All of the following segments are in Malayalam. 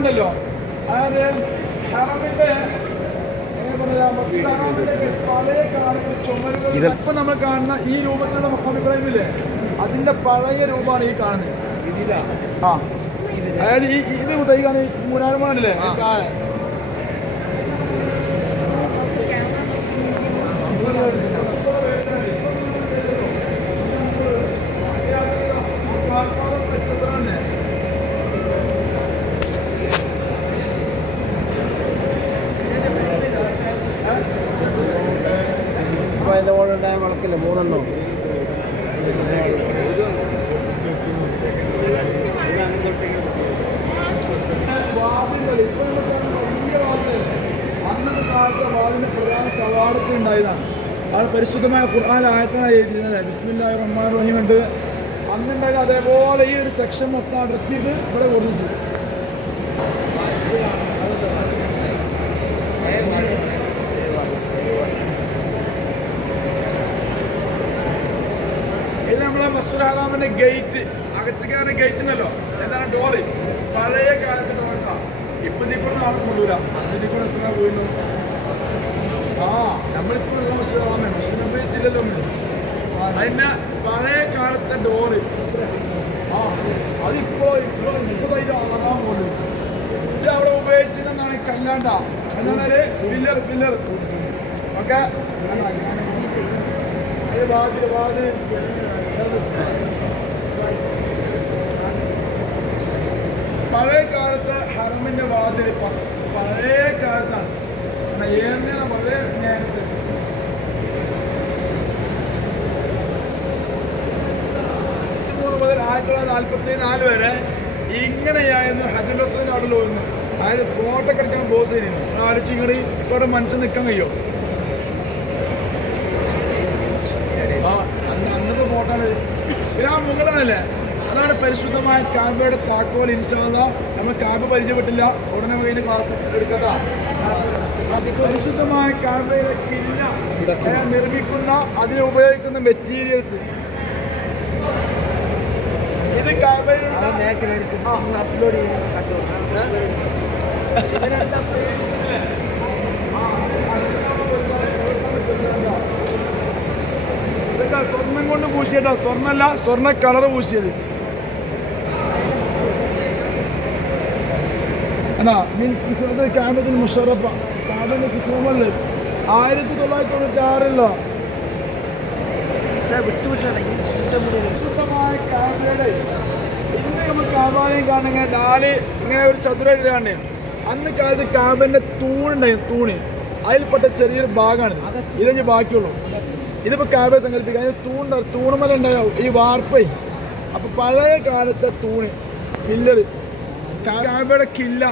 ഇതുണ്ടല്ലോ, അതായത് ഹറമിന്റെ പഴയ കാലത്ത് ചുമരുകൾ ഇപ്പൊ നമ്മൾ കാണുന്ന ഈ രൂപത്തിലുള്ള മഖാം ഇബ്രാഹിമില്ലേ, അതിന്റെ പഴയ രൂപമാണ് ഈ കാണുന്നത്. ആ അതായത് ഇത് ഉദയിക്കാണ് മൂന്നാറുമാണല്ലേ അതിൻ്റെ മോളിൽ ഉണ്ടായ വിളക്കില്ല മൂന്നെണ്ണം. അന്നത്തെ കാലത്തെ വാദിന്റെ പ്രധാന കവാടത്തിൽ ഉണ്ടായതാണ്. അത് പരിശുദ്ധമായ ഖുർആൻ ആയത്തിനാണ് എഴുതിയിരുന്നത്. ബിസ്മില്ലാഹിർ റഹ്മാനിർ റഹീം ഉണ്ട് അന്നുണ്ടായത്. അതേപോലെ ഈ ഒരു സെക്ഷൻ മൊത്തം അടർത്തിയിട്ട് ഇവിടെ ഒന്നിച്ചു. ഇത് നമ്മളെ മസ്ജിദുൽ ഹറാമിന്റെ ഗേറ്റ്, അകത്തേക്കാണ് ഗേറ്റ് ഉണ്ടല്ലോ, എന്താണ് ഡോറ്, പഴയ കാലത്ത് ഡോറാണ്. ഇപ്പൊ ഇതിക്കൂടെ ആളെ കൊള്ളൂല, അതിനെ കൂടെ എത്ര പോയിരുന്നു. ആ നമ്മളിപ്പോ ഉള്ള മസ്ജിദുൽ ഹറാമേ, മസ്ജിദുൽ നബവി ഇല്ലല്ലോ. അതിന്റെ പഴയ കാലത്തെ ഡോറ്, ആ അതിപ്പോ അതിന്റെ ആറാൻ പോലും. ഇത് അവിടെ ഉപയോഗിച്ചിട്ടാണ് കല്ലാണ്ട, എന്താണ് ഫില്ലർ ഓക്കെ. പഴയ കാലത്ത് ഹറമിന്റെ വാതിൽ പഴയ കാലത്താണ് വളരെ നേരത്തെ. മുതൽ 1944 വരെ ഇങ്ങനെയായിരുന്നു ഹജറുൽ അസ്വദിന്റെ അവിടെ പോകുന്നു. അതായത് ഫോട്ടോ ഒക്കെ എടുക്കാൻ ബോസ് ചെയ്തിരുന്നു. ആലോചിച്ച് ഇങ്ങോട്ട് ഇപ്പോൾ മനസ്സിൽ നിൽക്കാൻ കഴിയോ? അന്നത്തെ ഫോട്ടോ ആണ്. ആ മുകളാണല്ലേ, അതാണ് പരിശുദ്ധമായ കാബയുടെ താക്കോൽ. ഇൻഷാ അല്ലാഹ് നമ്മൾ കാബ പരിചയപ്പെട്ടില്ല, ഉടനെ കയ്യിൽ ക്ലാസ് എടുക്കട്ടാ. പരിശുദ്ധമായ കാബയുടെ കില്ല നിർമ്മിക്കുന്ന അതിന് ഉപയോഗിക്കുന്ന മെറ്റീരിയൽസ്, ഇത് കാബയിൽ അപ്ലോഡ് ഇതൊക്കെ സ്വർണം കൊണ്ട് പൂശിയതാ, സ്വർണ്ണല്ല സ്വർണ്ണ കളർ പൂശിയത്. എന്നാ മീൻ കിസ്വത്ത് കാബത്തുൽ മുഷറഫ, കാബന്റെ കിസ്വമല്ല 1996 വിട്ടുവിട്ടുമായ കാബയുടെ ഇന്ന് നമ്മൾ കാബാലയം കാണുന്ന 4 ഇങ്ങനെ ഒരു ചതുരമാണ്. അന്ന് കാലത്ത് കാബന്റെ തൂണുണ്ടായിരുന്നു, തൂണ് അതിൽപ്പെട്ട ചെറിയൊരു ഭാഗമാണിത്. ഇതേ ബാക്കിയുള്ളൂ. ഇതിപ്പോൾ കാബ സങ്കല്പിക്കുക, അതിന് തൂണുമല ഉണ്ടാവും ഈ വാർപ്പേ. അപ്പൊ പഴയ കാലത്തെ തൂണ് ഫില്ലർ കാബയുടെ കില്ല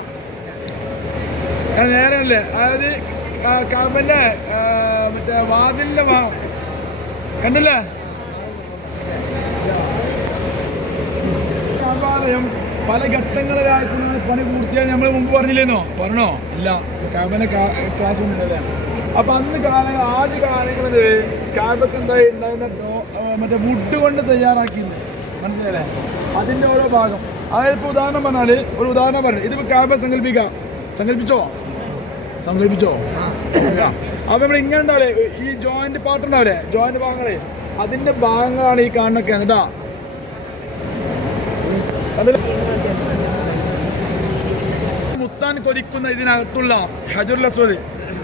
നേരല്ലേ, അതായത് കാബന്റെ മറ്റേ വാതിലിന്റെ ഭാഗം കണ്ടില്ലേ. കാബാലയം പല ഘട്ടങ്ങളിലായിട്ടുള്ള പണി പൂർത്തിയായി നമ്മൾ മുമ്പ് പറഞ്ഞില്ലേന്നോ? പറഞ്ഞോ? ഇല്ല, കാബന്റെ ക്ലാസ് കൊണ്ടുണ്ടല്ലേ. അപ്പൊ അന്ന് ആദ്യ കാലങ്ങളിൽ കാബക്ക് ഉണ്ടായിരുന്ന മറ്റേ വുഡ് കൊണ്ട് തയ്യാറാക്കിയില്ല, മനസ്സിലല്ലേ? അതിന്റെ ഓരോ ഭാഗം. അതായത് ഇപ്പൊ ഉദാഹരണം പറഞ്ഞാല്, ഒരു ഉദാഹരണം പറഞ്ഞു, ഇതിപ്പോ കാബ സങ്കല്പിച്ചോ അപ്പൊ നമ്മൾ ഇങ്ങനെ ഉണ്ടാവില്ലേ, ഈ ജോയിന്റ് പാർട്ട് ഉണ്ടാവില്ലേ, ജോയിന്റ് ഭാഗങ്ങളെ, അതിന്റെ ഭാഗങ്ങളാണ് ഈ കാണുന്നൊക്കെ കേട്ടാ. അതിൽ മുത്താൻ കൊതിക്കുന്ന ഇതിനകത്തുള്ള ഹജറുൽ അസ്വദ്,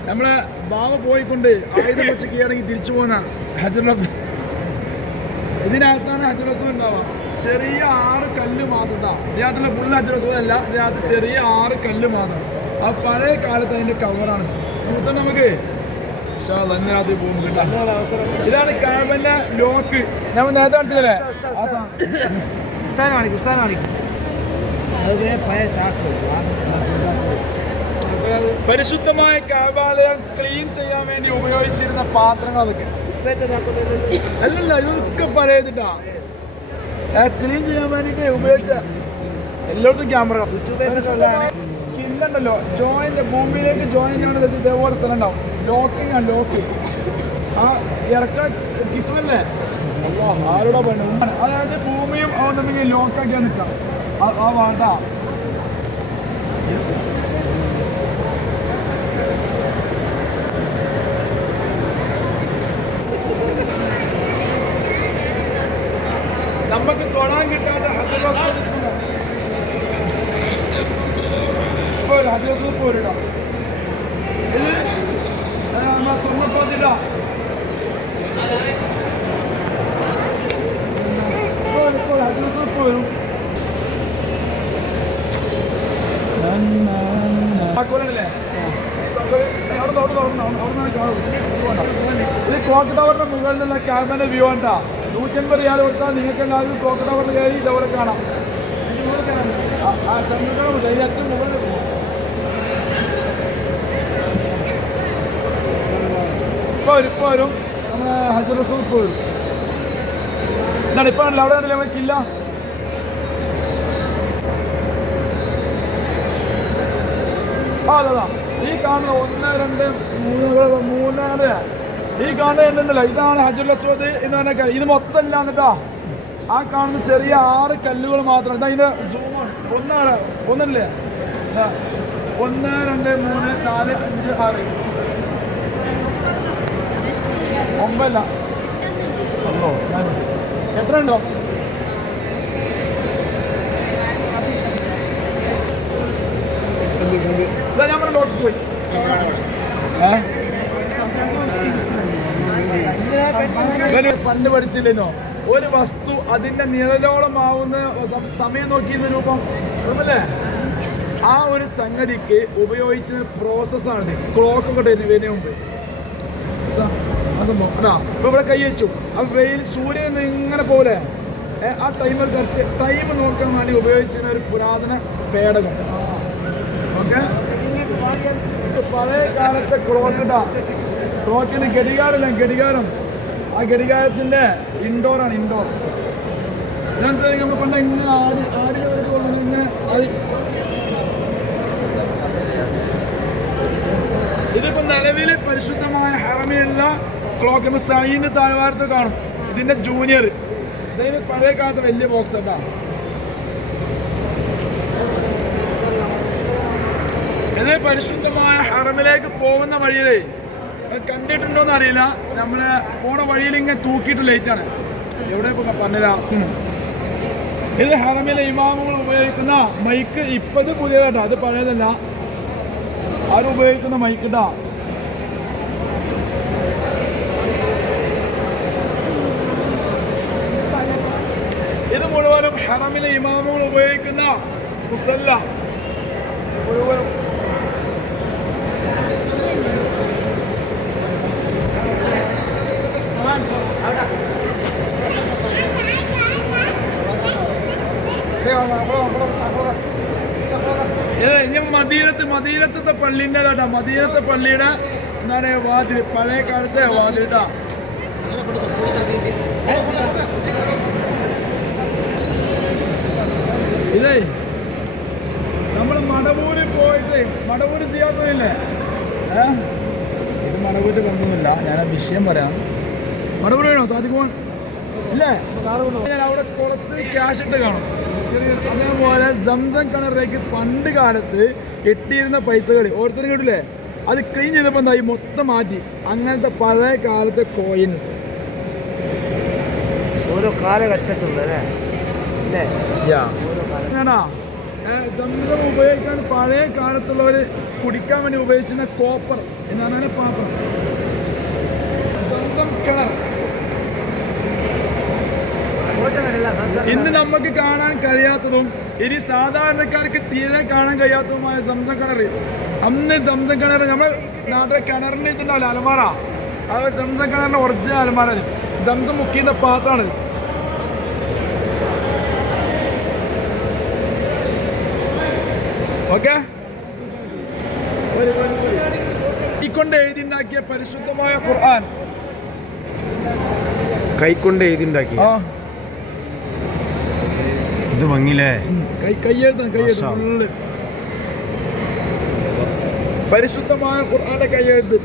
നമ്മളെ ബാവ പോയിക്കൊണ്ട് ആയുധം വെച്ച് കീഴടങ്ങി തിരിച്ചു പോകുന്ന ഹജറുൽ അസ്വദ്, ഇതിനകത്താണ് ഹജറുൽ അസ്വദ് ഉണ്ടാവുക. ചെറിയ 6 കല്ല് മാത്രം. ഇതിനകത്തുള്ള ഫുള്ള് ഹജറുൽ അസ്വദ് അല്ല, ഇതിനകത്ത് ചെറിയ 6 കല്ല് മാത്രം. ആ പഴയ കാലത്ത് അതിന്റെ കവറാണ്. മൊത്തം നമുക്ക് ഇന്നതിനകത്ത് പോകും കേട്ടോ. ഇതാണ് കാബന്റെ ലോക്ക്. നമ്മൾ നേരത്തെ കാണിച്ചില്ലേ, പരിശുദ്ധമായ കാബാലയം ക്ലീൻ ചെയ്യാൻ വേണ്ടി ഉപയോഗിച്ചിരുന്ന പാത്രങ്ങൾ അതൊക്കെ അല്ലല്ല, ഇതൊക്കെ പഴയതിട്ടാ. ക്ലീൻ ചെയ്യാൻ വേണ്ടിട്ട് ഉപയോഗിച്ച എല്ലായിടത്തും ക്യാമറ കില്ലുണ്ടല്ലോ, ജോയിന്റ് ഭൂമിയിലേക്ക് ജോയിൻ ചെയ്യണത് ഇതേപോലെ സ്ഥലം ഉണ്ടാവും. ലോക്കിങ് ആണ്, ലോക്ക്. ആ ഇറക്കാൻ കിസ്മല്ലേ, ആരുടെ പണി. അതായത് ഭൂമിയും അതുകൊണ്ടെങ്കിൽ ലോക്കാക്കിയാൽ നിൽക്കാം. ആ വേണ്ട നമുക്ക് തൊടാൻ കിട്ടാത്ത ഹദിറസൂൽ പോരിടാ ഇത് സ്വർണ്ണത്തോതില്ല ഹദിറസൂൽ പോരും ല്ലേ ഇത് ക്ലോക്ക് ടവറിന്റെ മുകളിൽ നിന്നുള്ള ക്യാമറയുടെ വ്യൂ ഉണ്ടാ 150 റിയാൽ കൊടുത്താൽ നിങ്ങൾക്ക് എല്ലാവരും ക്ലോക്ക് ടവറിൽ കയറി ഇതവിടെ കാണാം. ആ ചന്ദ്രകാണ് ഈ അച്ഛൻ മുകളിൽ പോകും. ഇപ്പോൾ വരും നമ്മുടെ ഹദിറസൂൽ ഇപ്പോൾ വരും. എന്താണ് ഇപ്പൊ അവിടെ കണ്ടില്ല നമുക്കില്ല. അതാ ഈ കാണുന്ന 1 2 3 4 ഈ കാണുന്ന ഉണ്ടല്ലോ ഇതാണ് ഹജറുൽ അസ്വദ് എന്ന് പറഞ്ഞ ഇത് മൊത്തം ഇല്ല എന്നിട്ടാ ആ കാണുന്ന ചെറിയ 6 കല്ലുകൾ മാത്രം. ഇതാ ഇതിന്റെ സൂമാണ് ഒന്നല്ലേ 1 2 3 4 5 6 9 അല്ലോ എത്ര ഉണ്ടോ ഇതാ ഞാൻ ലോട്ട് പോയി പണ്ട് പഠിച്ചില്ലെന്നോ ഒരു വസ്തു അതിന്റെ നിഴലോളം ആവുന്ന സമയം നോക്കിയിരുന്ന രൂപം അല്ലേ ആ ഒരു സംഗതിക്ക് ഉപയോഗിച്ച പ്രോസസ്സാണ് ക്ലോക്ക് ഒക്കെ വരുന്നതിന് മുമ്പ് ആ സംഭവം അതാ ഇപ്പൊ ഇവിടെ കൈ വെച്ചു ആ വെയിൽ സൂര്യൻ ഇങ്ങനെ പോലെ ആ ടൈമിൽ കറക്റ്റ് ടൈം നോക്കാൻ വേണ്ടി ഉപയോഗിച്ചിരുന്ന ഒരു പുരാതന പേടകം. ഓക്കെ പഴയ കാലത്തെ ക്ലോക്കിന് ഘടികാരമില്ല ഘടികാരം ആ ഘടികാരത്തിന്റെ ഇൻഡോറാണ് ഇൻഡോർ. നമ്മൾ പണ്ട് ഇങ്ങനെ ഇതിപ്പോ നിലവിൽ പരിശുദ്ധമായ ഹറമിലുള്ള ക്ലോക്ക് സൈന് താഴ്വാരത്ത് കാണും. ഇതിന്റെ ജൂനിയർ ഇതിന് പഴയ കാലത്ത് വലിയ ബോക്സ് കേട്ടാ. ഇത് പരിശുദ്ധമായ ഹറമിലേക്ക് പോകുന്ന വഴിയിലേ കണ്ടിട്ടുണ്ടോന്ന് അറിയില്ല. നമ്മളെ പോണ വഴിയിൽ ഇങ്ങനെ തൂക്കിയിട്ട് ലൈറ്റാണ് എവിടെ പറഞ്ഞതാ. ഇത് ഹറമിലെ ഇമാമുകൾ ഉപയോഗിക്കുന്ന മൈക്ക്. ഇപ്പത് പുതിയതാട്ടോ, അത് പഴയതല്ല. ആരും ഉപയോഗിക്കുന്ന മൈക്കിട്ടാ. ഇത് മുഴുവനും ഹറമിലെ ഇമാമുകൾ ഉപയോഗിക്കുന്ന മുസല്ല മുഴുവനും. മദീനത്തെ പള്ളിന്റെ കേട്ടാ മദീനത്തെ പള്ളിയുടെ എന്താണ് വാതിൽ പഴയ കാലത്തെ വാതിലിട്ടാ. ഇതേ നമ്മൾ മടവൂരിൽ പോയിട്ട് മടവൂര് ചെയ്യാത്തതില്ലേ ഇത് മടവൂരിൽ ബന്ധമില്ല. ഞാൻ ആ വിഷയം പറയാം. മടവൂർ വേണോ സാധിക്കുമോ ഇല്ലേ? അവിടെ കുളത്ത് ക്യാഷ് ഇട്ട് കാണും ചെറിയ. അതേപോലെ സംസം കിണറിലേക്ക് പണ്ട് കാലത്ത് കെട്ടിയിരുന്ന പൈസകൾ ഓരോരുത്തരും കിട്ടില്ലേ അത് ക്ലീൻ ചെയ്തപ്പോൾ എന്തായി മൊത്തം മാറ്റി. അങ്ങനത്തെ പഴയ കാലത്തെ കോയിൻസ് ഓരോ കാലഘട്ടത്തിലുള്ള സംസം ഉപയോഗിക്കാൻ പഴയ കാലത്തുള്ളവർ കുടിക്കാൻ വേണ്ടി ഉപയോഗിച്ചിരുന്ന കോപ്പർ എന്നാണ് പാത്രം. സംസം കിണർ ഇന്ന് നമുക്ക് കാണാൻ കഴിയാത്തതും ഇനി സാധാരണക്കാർക്ക് തീരെ കാണാൻ കഴിയാത്തതുമായ സംസം കിണർ. അന്ന് സംസം കിണർ നമ്മൾ നാട്ടിലെ കിണറിൻ്റെ ഇതുണ്ടാവില്ല അലമാറ, അത് സംസം കിണറിൻ്റെ ഒറിജിനൽ അലമാര. സംസം മുക്കിയ പാത്രമാണ്. ഓക്കെ കൈക്കൊണ്ട് എഴുതിണ്ടാക്കിയ പരിശുദ്ധമായ ഖുർആൻ കൈക്കൊണ്ട് എഴുതിണ്ടാക്കി ഇത് ഭംഗിയില്ലേ? കൈയെഴുത്ത് പരിശുദ്ധമായ ഖുർആന്റെ കൈയെഴുത്ത്.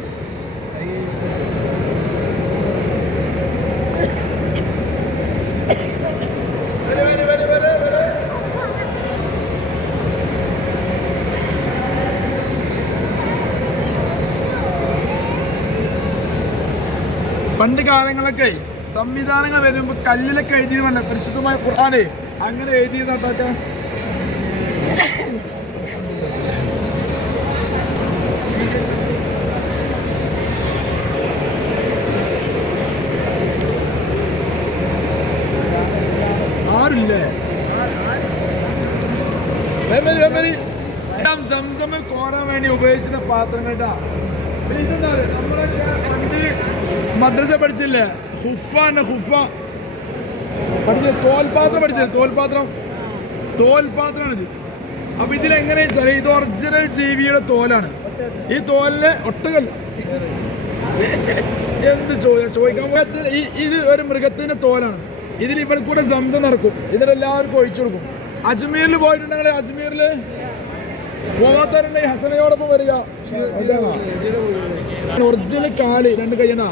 പണ്ട് കാലങ്ങളൊക്കെ സംവിധാനങ്ങൾ വരുമ്പോൾ കല്ലിലൊക്കെ എഴുതിയതല്ല പരിശുദ്ധമായ ഖുർആനെ അങ്ങനെ എഴുതിയതാട്ടാക്ക. ആരില്ലേ സംസം കോരാൻ വേണ്ടി ഉപയോഗിച്ചിരുന്ന പാത്രങ്ങൾ കേട്ടാ. ഇതെന്താ നമ്മളൊക്കെ പണ്ട് മദ്രസ പഠിച്ചില്ലേ ഹുഫ പഠിച്ച തോൽപാത്രം പഠിച്ചില്ലേ തോൽപാത്രമാണിത്. അപ്പൊ ഇതിലെങ്ങനെ വെച്ചാൽ ഇത് ഒറിജിനൽ ജീവിയുടെ തോലാണ്. ഈ തോലിന് ഒട്ടകല്ല എന്ത് ചോദിക്കാൻ ഇത് ഒരു മൃഗത്തിന്റെ തോലാണ്. ഇതിൽ ഇവിടെ കൂടെ സംസം നടക്കും. ഇതിലെല്ലാവർക്കും ഒഴിച്ചു കൊടുക്കും. അജ്മീറിൽ പോയിട്ടുണ്ടെങ്കിൽ അജ്മീറിൽ പോകാത്തവരുണ്ടെങ്കിൽ ഹസനയോടൊപ്പം വരിക. ഒറിജിനൽ കാല് 2 കയ്യണ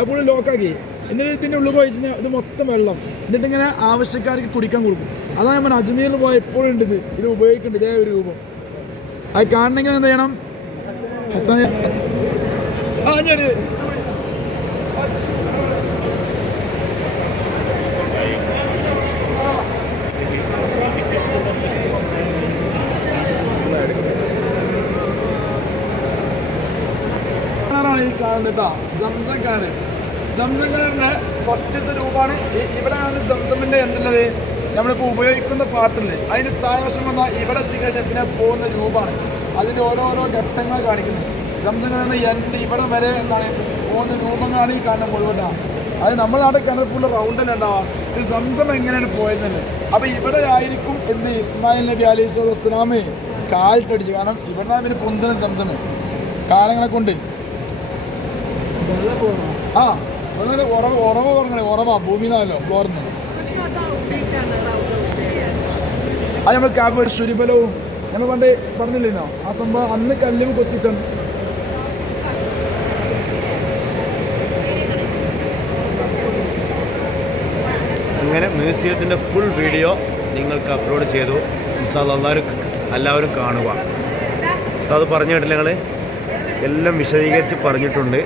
അപ്പോൾ ലോക്കാക്കി എന്നിട്ട് ഇതിൻ്റെ ഉള്ളിൽ പോയി കഴിഞ്ഞാൽ ഇത് മൊത്തം വെള്ളം. എന്നിട്ട് ഇങ്ങനെ ആവശ്യക്കാർക്ക് കുടിക്കാൻ കൊടുക്കും. അതാണ് ഞാൻ അജ്മീറിൽ പോയ എപ്പോഴും ഉണ്ട് ഇത് ഉപയോഗിക്കുന്നുണ്ട് ഇതേ ഒരു രൂപം. അത് കാണണമെങ്കിൽ എന്ത് ചെയ്യണം? ഹസന ഞാൻ ഈ കാണുന്നത് സംസംകാരൻ്റെ ഫസ്റ്റത്തെ രൂപമാണ്. ഇവിടെയാണ് സംസമിൻ്റെ എന്തുള്ളത് നമ്മളിപ്പോൾ ഉപയോഗിക്കുന്ന പാട്ടില്ലേ അതിന് താഴ്വശം വന്നാൽ ഇവിടെ എത്തിക്കഴിഞ്ഞാൽ പിന്നെ പോകുന്ന രൂപമാണ്. അതിൻ്റെ ഓരോരോ ഘട്ടങ്ങൾ കാണിക്കുന്നത്. സംസംകാരൻ്റെ എൻ്റെ ഇവിടെ വരെ എന്താണ് പോകുന്ന രൂപങ്ങളാണ് ഈ കാണുന്ന മുഴുവനാണ്. അത് നമ്മളവിടെ കിണർപ്പുള്ള റൗണ്ടിലുണ്ടാവാം. ഇത് സംസം എങ്ങനെയാണ് പോയതെന്ന്. അപ്പോൾ ഇവിടെ ആയിരിക്കും എന്ത് ഇസ്മായിൽ നബി അലൈഹി സ്വലാത്തു വസ്സലാമ് കാലിട്ടടിച്ചു. കാരണം ഇവിടെ പിന്നെ പൊന്തലും സംസം കാലങ്ങളെ കൊണ്ട് ആ ഉറവ് പറഞ്ഞേ ഉറവാ ഭൂമിന്നാണല്ലോ ഫ്ലോറിന്ന്. അത് നമ്മൾ ക്യാബ് ഒരു ശുരിബലവും നമ്മൾ പണ്ട് പറഞ്ഞില്ലേന്നോ ആ സംഭവം അന്ന് കല്ലും കൊത്തിച്ചാണ്. അങ്ങനെ മ്യൂസിയത്തിൻ്റെ ഫുൾ വീഡിയോ നിങ്ങൾക്ക് അപ്ലോഡ് ചെയ്തു. ഇൻഷാ അല്ലാഹ് എല്ലാവരും കാണുക. ഉസ്താദ് പറഞ്ഞു കേട്ടില്ല, ഞങ്ങൾ എല്ലാം വിശദീകരിച്ച് പറഞ്ഞിട്ടുണ്ട്.